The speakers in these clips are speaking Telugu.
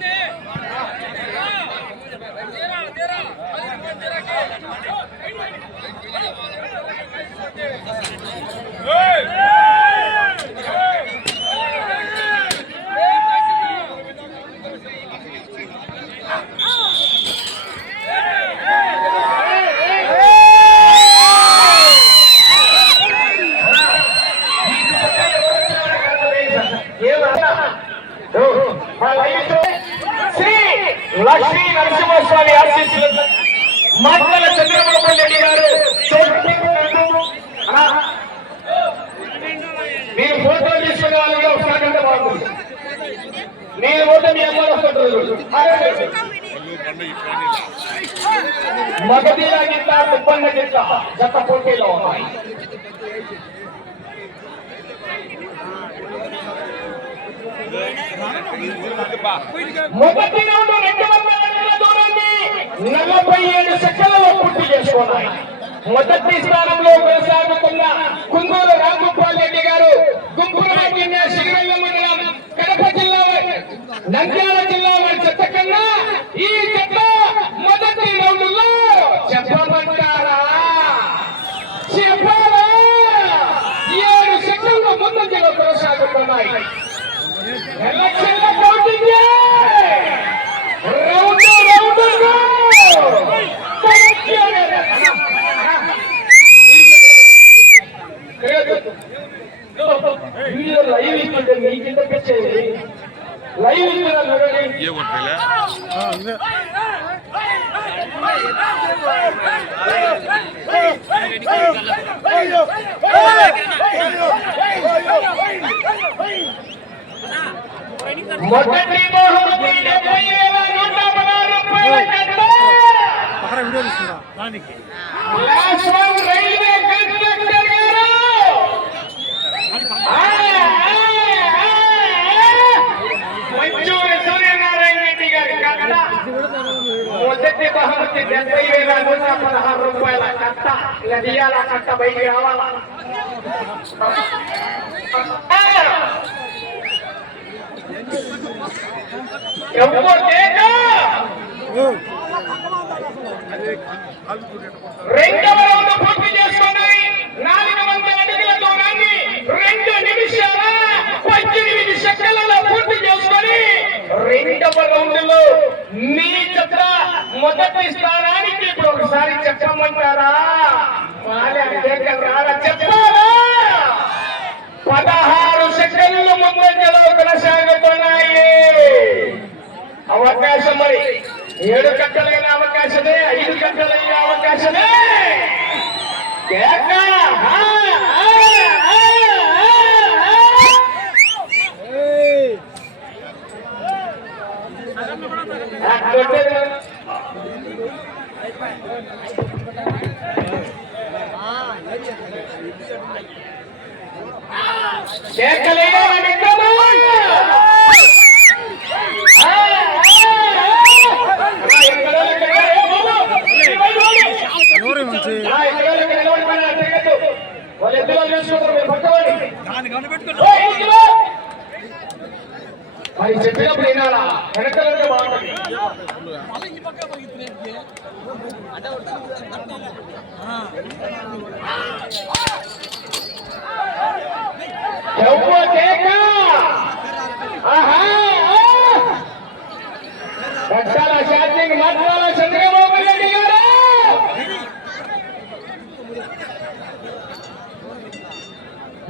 Brandon! లక్ష్మీ నరసింహస్వామి ఆశీస్సులతో మద్దల చంద్రబాబు రెడ్డి గారు మీరు ఫోటో తీసుకునే వాళ్ళగా ఒకసారి బాగుంది నేను పోతే మీ అమ్మ వస్తుంటారు మగధీర గిట్ట తుప్పన్న గిట్ట జత పోటీలో ఉన్నాయి. మొదటి రౌండ్ రెండు నలభై ఏడు సెకండ్లలో పూర్తి చేసుకున్నాయి. మొదటి స్థానంలో కొనసాగుతున్న కుందూరు రామగోపాల్ రెడ్డి గారు గుంపురాజు శిగిరల్ల మండలం కడప జిల్లా నంద్యాల జిల్లా వారి చెత్త కన్నా ఈ చెత్త మొదటి రౌండ్లో చెప్పమంటారా? చెప్పాలా? ఏడు సెకండ్లు ముందంజలో కొనసాగుతున్నాయి ఎలక్షన్ల counting round round video live ఇస్తుంటే మీకు ఇంత పిచ్చేది లైవ్ ఇస్తున్నారు కొట్టలే మొదటి బహుమతి నూట పదహారు రూపాయల కట్ట పక్కన వీడియో తీసుకున్నా దానికి. రైల్వే కన్స్ట్రక్టర్ గారు ఆ, ఆ, ఆ, ఆ. మంచూరి సూర్యనారాయణ రెడ్డి గారి కట్ట మొదటి బహుమతి డెబ్బై వేల నూట పదహారు రూపాయల కట్ట. ఇలా తీయాలా కట్ట బయటికి రావాలా. రెండవ రౌండ్ పూర్తి చేసుకున్నాయి నాలుగు వందల అడుగుల దూరాన్ని రెండు నిమిషాల పద్దెనిమిది సెకండ్లలో పూర్తి చేసుకొని రెండవ రౌండ్లో మీ జత మొదటి స్థానానికి ఇప్పుడు ఒకసారి చెప్పమంటారా? మాలే పదహారు సెకండ్లు ముందంజలో కొనసాగుతున్నాయి. అవకాశం మరి ఏడు కట్టలైన అవకాశమే ఐదు కట్టలైన అవకాశమే. కేక! ఆ, ఆ, ఆ, ఆ, ఆ. ఆ, కొట్టేది. కేకలేయరా మిత్రమా?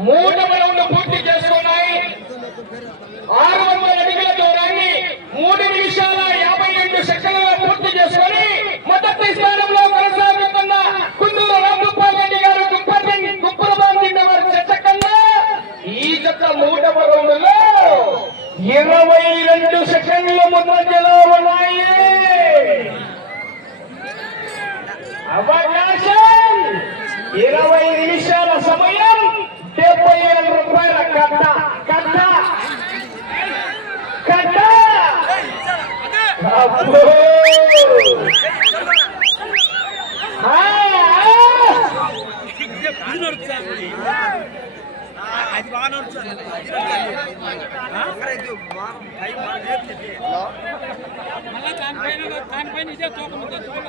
మూడవ రౌండ్ పూర్తి చేసుకున్నాయి. ఆరు వందల అడుగుల దూరాన్ని మూడు నిమిషాల యాభై రెండు సెకండ్లలో పూర్తి చేసుకొని మొదటి స్థానంలో కొనసాగుతున్న కుందూరు రామగోపాల్ రెడ్డి గారు గుప్పర్ని గుప్పరబాన్ వారి చెత్త కన్నా ఈ జత మూడవ రౌండ్లో ఇరవై రెండు సెకండ్ల ముందంజలో ఉన్నాయి ఇరవై నిమిషాల సమయం డెబ్బై వేల రూపాయల కట్ట. కట్ట. కట్ట. అబ్బో! ఆ, ఆ! అది బాగా నడుస్తుంది మళ్ళీ దానిపైన దానిపైన ఇదే తోక ముద్ద తోక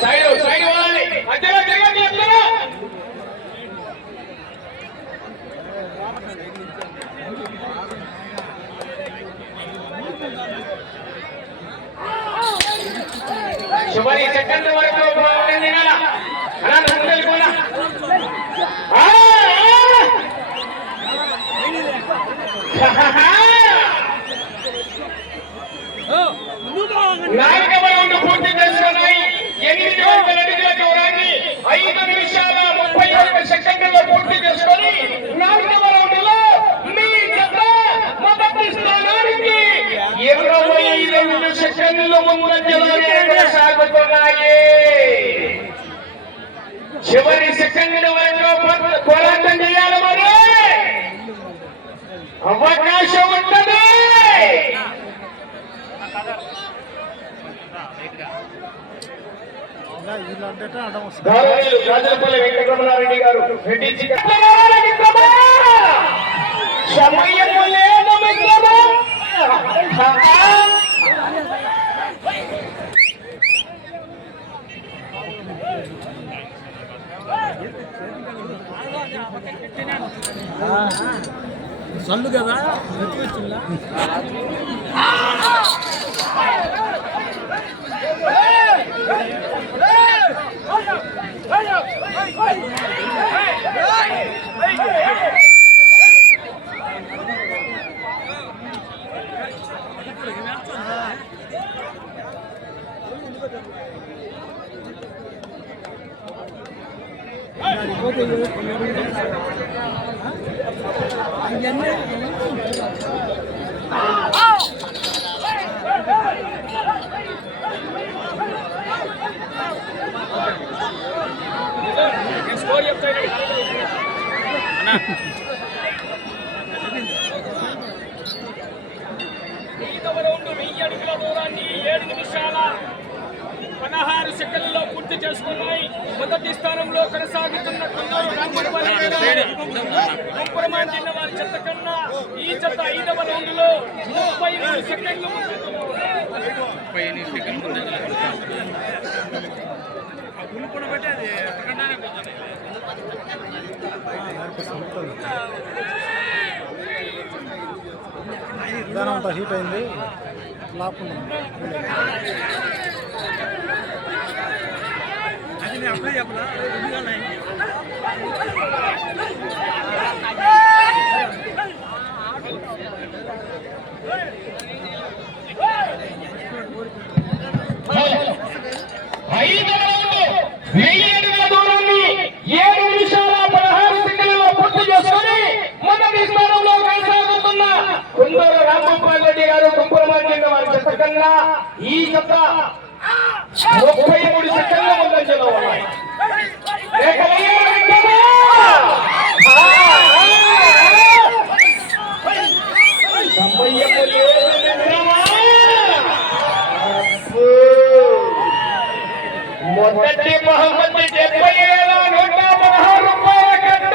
సైడ్ సైడ్ వాళ్ళని మధ్యలో తిరగండి చెప్తున్నా చివరి సెకండ్ వరకు పోయింది నాన్న. అలా నువ్వు వెళ్ళిపోనా? ఆ, ఆ. నాలుగవ రౌండ్ పూర్తి చేసుకున్నాయి ఎనిమిది వందల అడుగుల దూరాన్ని ఐదు నిమిషాల ముప్పై ఒక్క సెకండ్లలో పూర్తి చేసుకొని నాలుగవ రౌండ్లో మీ జత మొదటి స్థానానికి ఇరవై సెకండ్లు ముందంజలోనే కొనసాగుతున్నాయి చివరి సెకండ్ వరకు పోరాటం చేయాలి మరి? అవకాశం ఉంటుంది. రాజపల్లి వెంకటరమణారెడ్డి గారు రెడ్డి సమయము లేదు మిత్రమా! సల్లు కదా ఎత్తుకు వచ్చిందా ఐదవ రౌండ్ వెయ్యి అడుగుల దూరాన్ని ఏడు నిమిషాల పదహారు సెకండ్లలో పూర్తి చేసుకున్నాయి. మొదటి స్థానంలో కొనసాగుతున్న జిల్లా వారి చెత్త కన్నా ఈ చెత్త ఐదవ రౌండ్లో ముప్పై మూడు సెకండ్లు అంతా హీట్ అయింది. లాపుంది కుందూరు రామగోపాల్ రెడ్డి గారు కుంకురమాన్యంగ వారి చెత్త ఈ చెత్త ముప్పై మూడు సెకండ్ల ముందంజలో ఉన్నాయి లేక వెయ్యి వెంటనే! ఆ, ఆ, ఆ! సమయము లేదు మిత్రమా! అబ్బో! మొదటి బహుమతి డెబ్బై వేల నూట పదహారు రూపాయల కట్ట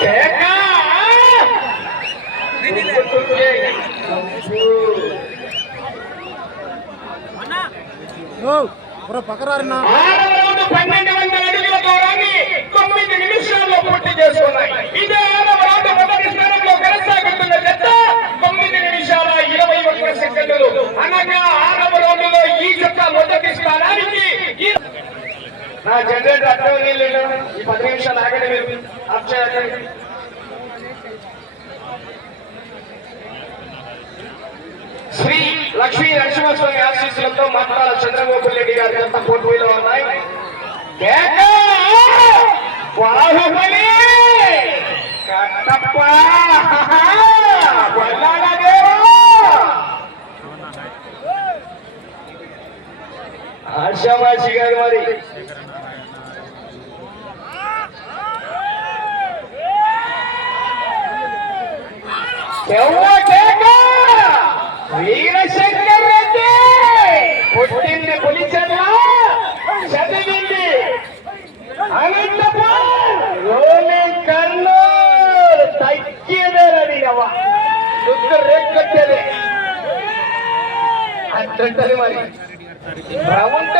కేక! ఓ పుర పక్కరారినా ఆరవ రౌండ్ పన్నెండు వందల అడుగుల దూరాన్ని తొమ్మిది నిమిషాల్లో పూర్తి చేసుకున్నాయి. ఇదే మొదటి స్థానంలో కొనసాగుతున్న జత తొమ్మిది నిమిషాల ఇరవై ఒక్క సెకండ్లు. అనగా ఆరవ రౌండ్లో ఈ జత మొదటి స్థానానికి ఈ- నా జనరేటర్ అడ్డం ఈ పది నిమిషాలు ఆగండి మీరు. లక్ష్మీ నరసింహస్వామి ఆశీస్సులతో మత్తాల చంద్రబాబు రెడ్డి గారి యొక్క పోటీలో ఉన్నాయి. బాహుబలి కట్టప్ప! ఆశామాషి గారు మరి. ఎవరు? మరి రౌండ్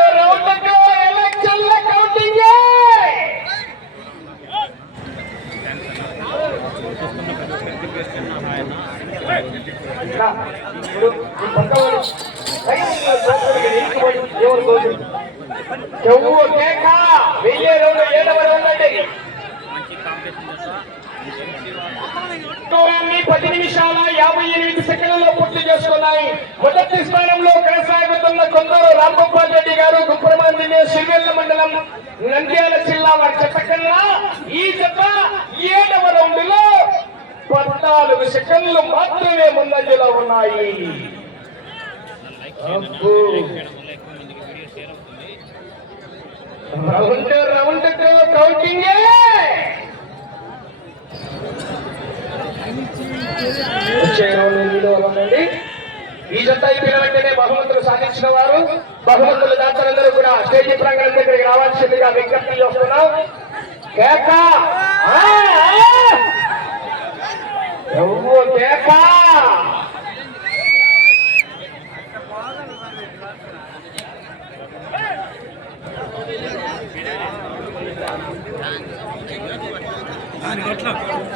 ఎలక్షన్ల కౌంటింగ్ చెవు కేక వెయ్యి రెండు ఏడవ ఉండండి దూరాన్ని పది నిమిషాల యాభై ఎనిమిది సెకండ్లలో పూర్తి చేసుకున్నాయి. మొదటి స్థానంలో కొనసాగుతున్న కొందరు రాంగోపాల్ రెడ్డి గారు గుప్పరమాన్ సిరివెల్ల మండలం నంద్యాల జిల్లా వారి చెత్త కన్నా ఈ జత ఏడవ రౌండ్లో పద్నాలుగు సెకండ్లు మాత్రమే ముందంజలో ఉన్నాయి. రౌండ్ రౌండ్ కౌంటింగే! వచ్చే రౌండ్ ఎనిమిదో ఉండండి. ఈ జంట అయిపోయిన వెంటనే బహుమతులు సాధించిన వారు బహుమతులు దాతలందరూ కూడా స్టేజీ ప్రాంగణం దగ్గరికి రావాల్సిందిగా విజ్ఞప్తి చేస్తున్నాం. కేక! ఆ, కేక! ఆ!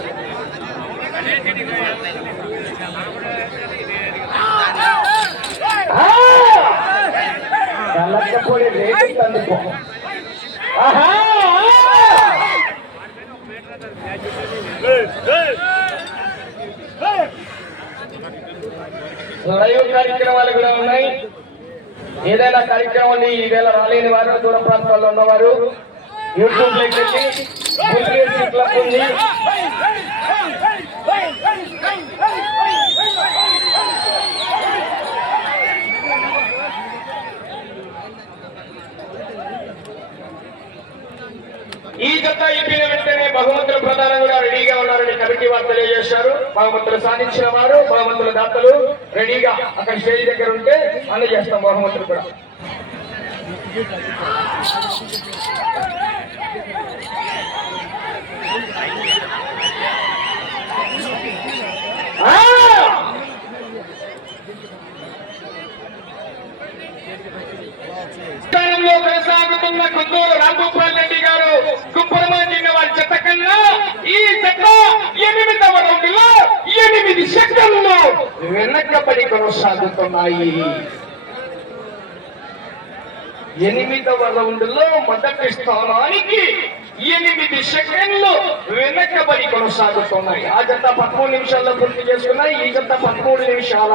కళ్ళకపోయి లైవ్ కార్యక్రమాలు కూడా ఉన్నాయి ఏదైనా కార్యక్రమాన్ని ఈవేళ రాలేని వారు దూర ప్రాంతాల్లో ఉన్నవారు యూట్యూబ్లోకి క్లబ్ ఉంది ఈ జత వెంటనే బహుమతులు ప్రధానంగా రెడీగా ఉన్నారని కమిటీ వారు తెలియజేశారు బహుమతులు సాధించిన వారు బహుమతుల దాతలు రెడీగా అక్కడ స్టేజ్ దగ్గర ఉంటే అందజేస్తాం బహుమతులు కూడా ఆ! స్థానంలో కొనసాగుతున్న కుందూరు రాంగోపాల్ రెడ్డి గారు కుప్పరమాజిన వారి చెత్త కన్నా ఈ చెత్త ఎనిమిదవ రౌండ్లో ఎనిమిది సెకండ్లు వెనకబడి కొనసాగుతున్నాయి. ఎనిమిదవ రౌండ్లో మొదటి స్థానానికి ఎనిమిది సెకండ్లు వెనకబడి కొనసాగుతున్నాయి. ఆ జత పదమూడు నిమిషాల్లో పూర్తి చేసుకున్నాయి. ఈ జత పదమూడు నిమిషాల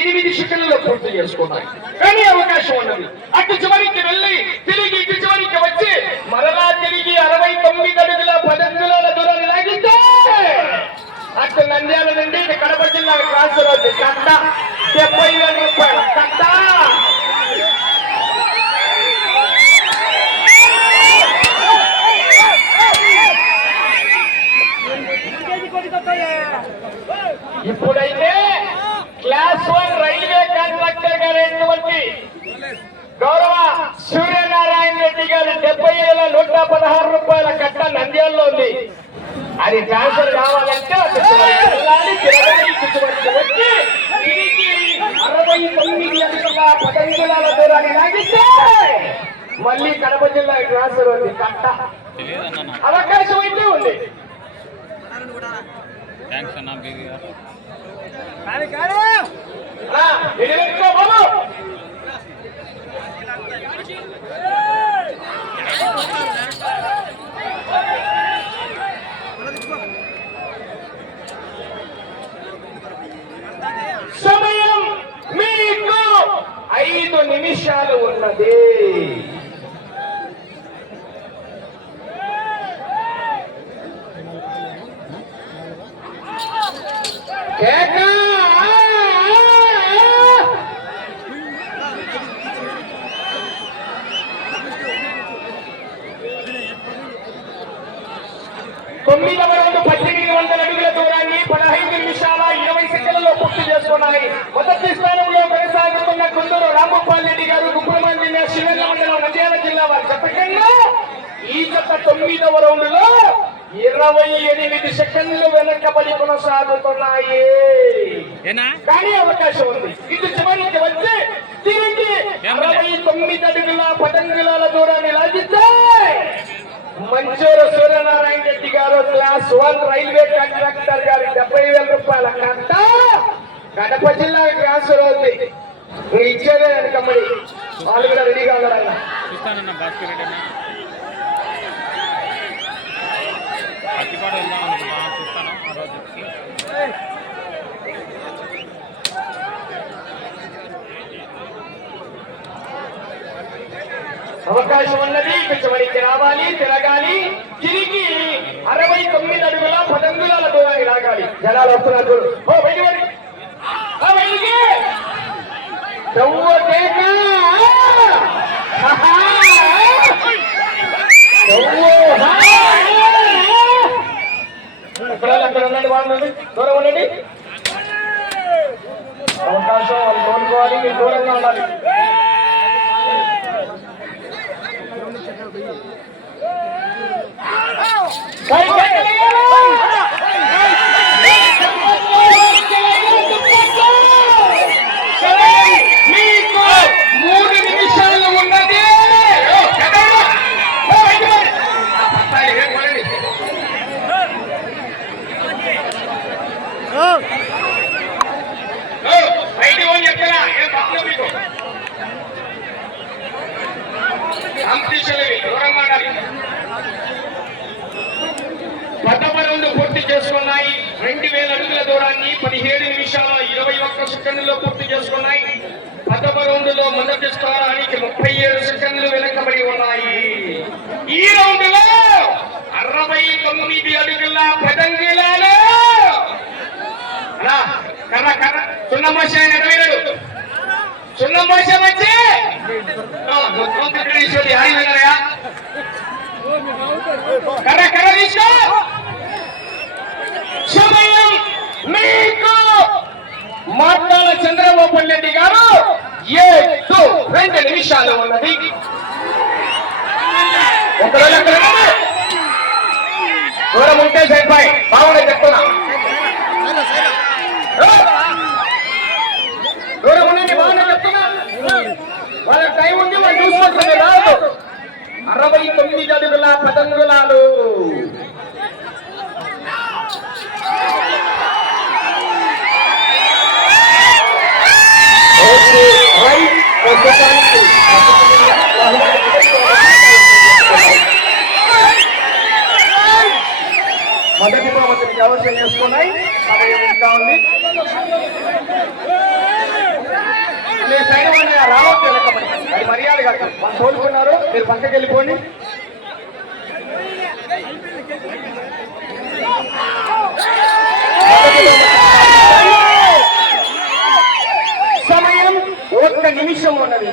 ఎనిమిది సెకండ్లలో పూర్తి చేసుకున్నాయి. కానీ అవకాశం ఉన్నది. అటు చివరికి వెళ్ళి తిరిగి ఇటు చివరికి వచ్చి మరలా తిరిగి అరవై తొమ్మిది అడుగుల పదెనిమిదిల దూరాన్ని లాగితే అటు నంద్యాల నుండి కడప జిల్లా క్రాస్ రోడ్డు. కట్ట డెబ్బై వేల రూపాయలు. కట్ట ఇప్పుడైతే క్లాస్ వన్ రైల్వే కాంట్రాక్టర్ గారైనటువంటి గౌరవ సూర్యనారాయణ రెడ్డి గారి డెబ్బై వేల నూట పదహారు రూపాయల కట్ట నంద్యాలలో ఉంది. అది ట్రాన్స్ఫర్ కావాలంటే అరవై తొమ్మిది పదంగులాల దూరాన్ని లాగితే మళ్ళీ కడప జిల్లా ట్రాన్స్ఫర్ ఉంది కట్ట. అవకాశం అయితే ఉంది. థ్యాంక్స్ అన్న. సమయం మీకు ఐదు నిమిషాలు ఉన్నది కేక! తొమ్మిదవ రౌండ్ పద్దెనిమిది వందల అడుగుల దూరాన్ని పదహైదు నిమిషాల ఇరవై సెకండ్లలో పూర్తి చేసుకున్నాయి మొదటి స్థానంలో కొనసాగుతున్న కొందరు రామగోపాల్ రెడ్డి గారు గుప్పమంది శివన్న మండలం నంద్యాల జిల్లా వారి. చెప్పకుండా. ఈ జత తొమ్మిదవ రౌండ్లో ఇరవై ఎనిమిది సెకండ్లు వెనకబడి కొనసాగుతున్నాయి. కానీ అవకాశం ఉంది. ఇటు చివరికి వచ్చి తిరిగి అరవై తొమ్మిది అడుగుల పదంగుల దూరాన్ని లాగితే మంచూరు సూర్యనారాయణ రెడ్డి గారు క్లాస్ వన్ రైల్వే కాంట్రాక్టర్ గారి డెబ్బై వేల రూపాయల కంట కడప జిల్లా ట్రాన్స్ఫర్ అవుతుంది నువ్వు ఇచ్చేదే వెనకమ్మడి వాళ్ళు కూడా రెడీగా ఉన్నారు అవకాశం ఉన్నది కొంచెమనికి రావాలి తిరగాలి. తిరిగి అరవై తొమ్మిది అడుగుల పదంగుల దూరాన్ని లాగాలి జనాలు వస్తున్నారు అక్కడ ఉండండి వాళ్ళు దూరం ఉండండి అవకాశం వాళ్ళు కోరుకోవాలి మీరు దూరంగా ఉండాలి మూడు నిమిషాలు ఉన్నది బయట ఎక్కడా ఏం పక్కన మీకు కాంపిటీషన్ పూర్తి చేసుకున్నాయి. రెండు వేల అడుగుల దూరాన్ని పదిహేడు నిమిషాల ఇరవై ఒక్క సెకండ్లో పూర్తి చేసుకున్నాయి. ప్రథమ లో మొదటి స్థానానికి ముప్పై ఏడు సెకండ్లు వెనకబడి ఉన్నాయి. ఈ రౌండ్లో అరవై తొమ్మిది అడుగుల పదంగిలాలు. కర్ర కర్ర. సున్న మోస నెరవేరాడు సున్న మోస కర్ర కర్ర తీసుకో సమయం మీకు మాట్లాడ చంద్రబాబు రెడ్డి గారు ఏడు రెండు నిమిషాలు ఉన్నది ఒకవేళ దూరం ఉంటే సరిపోయి బాగుండే చెప్తున్నా దూరం ఉండండి బాగుండే చెప్తున్నా వాళ్ళ టైం ఉంది వాళ్ళు చూసుకుంటుంది రాదు అరవై తొమ్మిది అడుగుల పదంగులాలు ఓకే రైట్ ప్రస్తుతానికి మొదటి బహుమతిని అవసరం చేసుకున్నాయి సమయం ఇంకా ఉంది మీ సైడ్ ఉన్న రావచ్చు అది మర్యాద కాదు. తోలుకున్నారు మీరు పక్కకి వెళ్ళిపోండి. సమయం ఒక్క నిమిషం ఉన్నది.